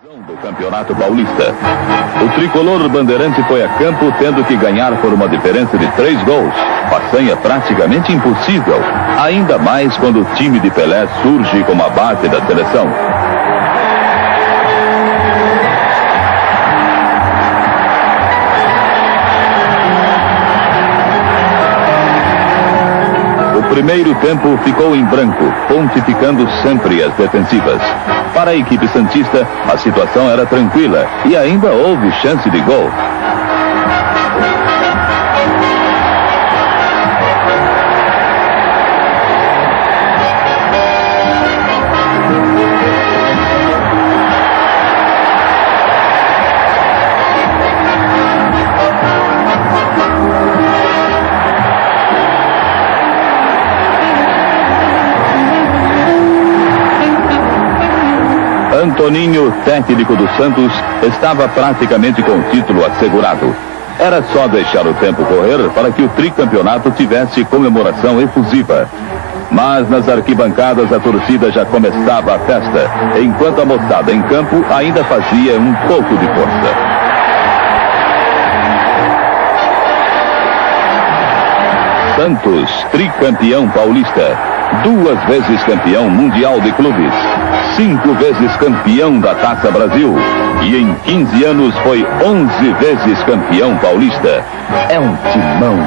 Do Campeonato Paulista. O tricolor bandeirante foi a campo tendo que ganhar por uma diferença de 3 gols. Façanha praticamente impossível, ainda mais quando o time de Pelé surge como a base da seleção. O primeiro tempo ficou em branco, pontificando sempre as defensivas. Para a equipe santista, a situação era tranquila e ainda houve chance de gol. Antoninho, técnico do Santos, estava praticamente com o título assegurado. Era só deixar o tempo correr para que o tricampeonato tivesse comemoração efusiva. Mas nas arquibancadas a torcida já começava a festa, enquanto a moçada em campo ainda fazia um pouco de força. Santos, tricampeão paulista, 2 vezes campeão mundial de clubes, 5 vezes campeão da Taça Brasil e em 15 anos foi 11 vezes campeão paulista. É um timão.